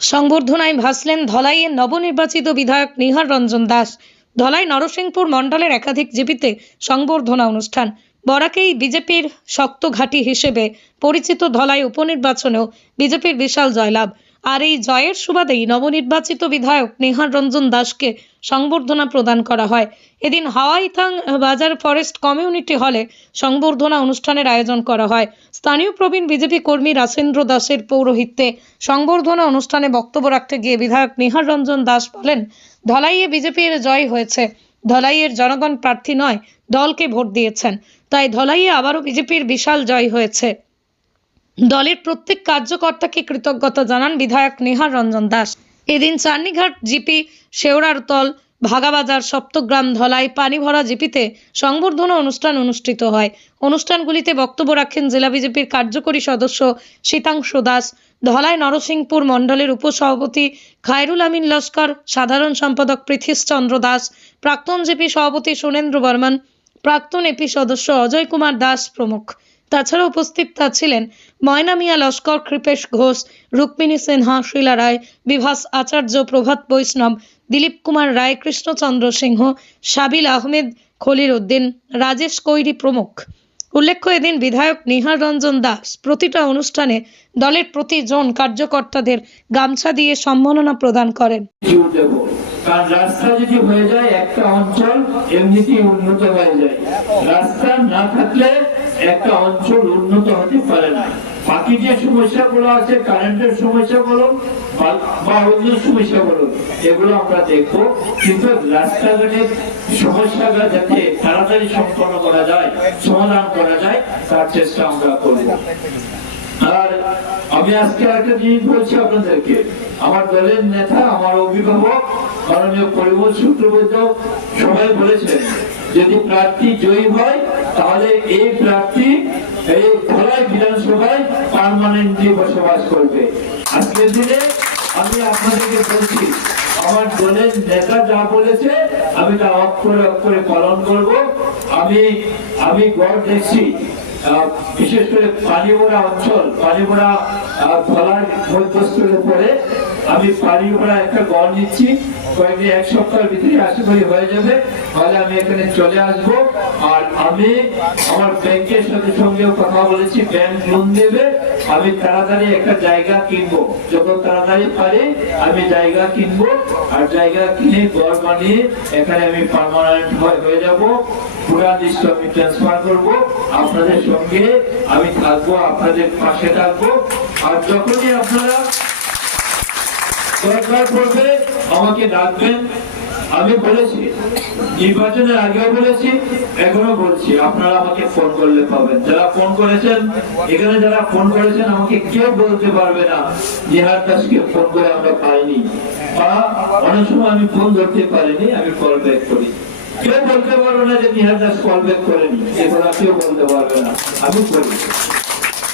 সংবর্ধনায় ভাসলেন ধলাইয়ের নবনির্বাচিত বিধায়ক নিহার রঞ্জন দাস। ধলাই নরসিংপুর মণ্ডলের একাধিক জিপিতে সংবর্ধনা অনুষ্ঠান। বরাকেই বিজেপির শক্ত ঘাঁটি হিসেবে পরিচিত ধলাই উপনির্বাচনেও বিজেপির বিশাল জয়লাভ। আর এই জয়ের সুবাদেই নবনির্বাচিত বিধায়ক নেহার রঞ্জন দাসকে সংবর্ধনা প্রদান করা হয়। এদিন হাওয়াইথাং বাজার ফরেস্ট কমিউনিটি হলে সংবর্ধনা অনুষ্ঠানের আয়োজন করা হয়। স্থানীয় প্রবীণ বিজেপি কর্মী রাসেন্দ্র দাসের পৌরোহিত্যে সংবর্ধনা অনুষ্ঠানে বক্তব্য রাখতে গিয়ে বিধায়ক নিহার রঞ্জন দাস বলেন, ধলাইয়ে বিজেপির জয় হয়েছে। ধলাইয়ের জনগণ প্রার্থী নয়, দলকে ভোট দিয়েছেন। তাই ধলাইয়ে আবারও বিজেপির বিশাল জয় হয়েছে। দলের প্রত্যেক কার্যকর্তাকে কৃতজ্ঞতা জানান বিধায়ক নেহার রঞ্জন দাস। এদিন চান্নিঘাট জিপি শেওড়ারতল ভাগাবাজার সপ্তগ্রাম ধলাই পানি ভরা জিপিতে সংবর্ধনা অনুষ্ঠান অনুষ্ঠিত হয়। অনুষ্ঠানগুলিতে বক্তব্য রাখেন জেলা বিজেপির কার্যকরী সদস্য শীতাংশু দাস, ধলাই নরসিংপুর মণ্ডলের উপসভাপতি খায়রুল আমিন লস্কর, সাধারণ সম্পাদক পৃথিশ চন্দ্র দাস, প্রাক্তন জিপি সভাপতি সুনেন্দ্র বর্মন, প্রাক্তন এপি সদস্য অজয় কুমার দাস প্রমুখ। তাছাড়া উপস্থিত তা ছিলেন ময়না মিয়া, লস্কর, কৃপেশ ঘোষ, রুক্মিণী সিনহা, শীলা রায়, বিভাস আচার্য, প্রভাত বৈষ্ণব, দিলীপ কুমার রায়, কৃষ্ণচন্দ্র সিংহ, সাবিল আহমেদ খলির উদ্দিন, রাজেশ কৈরি প্রমুখ। উল্লেখ্য, এদিন বিধায়ক নিহার রঞ্জন দাস প্রতিটা অনুষ্ঠানে দলের প্রতিজন কার্যকর্তাদের গামছা দিয়ে সম্মাননা প্রদান করেন। রাস্তা যদি হয়ে যায়, একটা অঞ্চল এমনিতেই উন্নত হয়ে যায়। রাস্তা না থাকলে একটা অঞ্চল উন্নত হতে পারে না। বাকি যে সমস্যাগুলো আছে কারেন্টের সমস্যা বলুন, বা- অন্য সমস্যা বলুন, এগুলো আমরা দেখব। কিন্তু রাস্তাঘাটের সমস্যাটা যাতে তাড়াতাড়ি সম্পন্ন করা যায়, সমাধান করা যায়, তার চেষ্টা আমরা করব। আর আমি আজকে একটা জিনিস বলছি আপনাদেরকে। আমার দলের নেতা, আমার অভিভাবক, মাননীয় পরিমল শুক্রবৈদ্য সবাই বলেছেন, যদি প্রার্থী জয়ী হয় তাহলে এই প্রার্থী এই ধলাই বিধানসভায় পার্মানেন্টলি বসবাস করবে। আজকের দিনে আমি আপনাদেরকে বলছি, আমার দলের নেতা যা বলেছে, আমি তা অক্ষরে অক্ষরে পালন করব। আমি আমি গড় দেখছি বিশেষ করে পানিমোড়া অঞ্চল, পানিমোড়া ধলার মধ্যস্থলের পরে আমি পানিমোড়া একটা গড় নিচ্ছি। কয়েকদিন, এক সপ্তাহের ভিতরে আশা করি হয়ে যাবে। তাহলে আমি এখানে চলে আসব। আর আমি আমার ব্যাংকের সাথে সঙ্গেও কথা বলেছি, ব্যাংক লোন দেবে। আমি তাড়াতাড়ি একটা জায়গা কিনবো। যত তাড়াতাড়ি পারি, আমি জায়গা কিনবো। আর জায়গা কিনে ঘর বানিয়ে এখানে আমি পার্মানেন্ট হয়ে যাব। পুরা লিস্ট আমি ট্রান্সফার করব। আপনাদের সঙ্গে আমি থাকব, আপনাদের পাশে থাকব। আর যখনই আপনারা দরকার পড়বে আমাকে ডাকবেন। আমি বলেছি, নির্বাচনের আগেও বলেছি, এখনও বলছি, আপনারা আমাকে ফোন করলে পাবেন। যারা ফোন করেছেন, এখানে যারা ফোন করেছেন, আমাকে কেউ বলতে পারবে না। নিহার দাসকে ফোন করে আমরা পাইনি। বা অনেক সময় আমি ফোন ধরতে পারিনি, আমি কল ব্যাক করি। কেউ বলতে পারবে না যে নিহার দাস কল ব্যাক করেনি। এগুলো কেউ বলতে পারবে না। আমি করি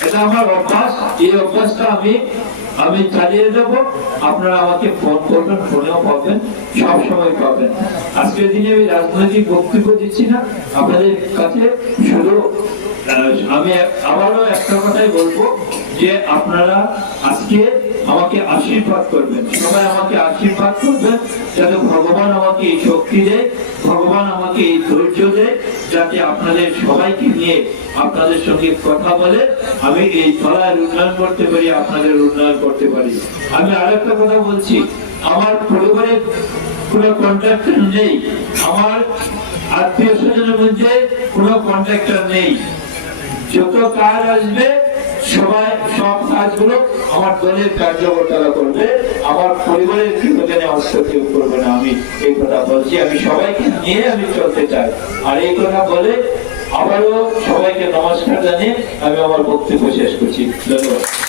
এটা আমার অভ্যাস, এই অভ্যাসটা আমি আমি চালিয়ে যাব। আপনারা আমাকে ফোন করবেন ফোনেও পাবেন সব সময় পাবেন। আজকের দিনে আমি রাজনৈতিক বক্তব্য দিচ্ছি না, আপনাদের কাছে শুধু আমি আবারও একটা কথাই বলব যে আপনারা আজকে আমাকে আশীর্বাদ করবেন। সবাই আমাকে আশীর্বাদ করবেন, যাতে ভগবান আমাকে এই শক্তি দেয়, ভগবান আমাকে এই ধৈর্য দেয় যাতে আপনাদের সবাইকে নিয়ে আপনাদের সঙ্গে কথা বলে আমি এই তলায় উন্নয়ন করতে পারি, আপনাদের উন্নয়ন করতে পারি। আমি আরেকটা কথা বলছি, আমার পরিবারের কোনো কন্ট্রাক্টর নেই, আমার আত্মীয় স্বজনের মধ্যে কোনো কন্ট্রাক্টর নেই। যত কাজ আসবে করবে, আমার পরিবারের করবে না, আমি এই কথা বলছি, আমি সবাইকে নিয়ে আমি চলতে চাই। আর বলে আবারও সবাইকে নমস্কার জানিয়ে আমি আমার বক্তব্য শেষ করছি। ধন্যবাদ।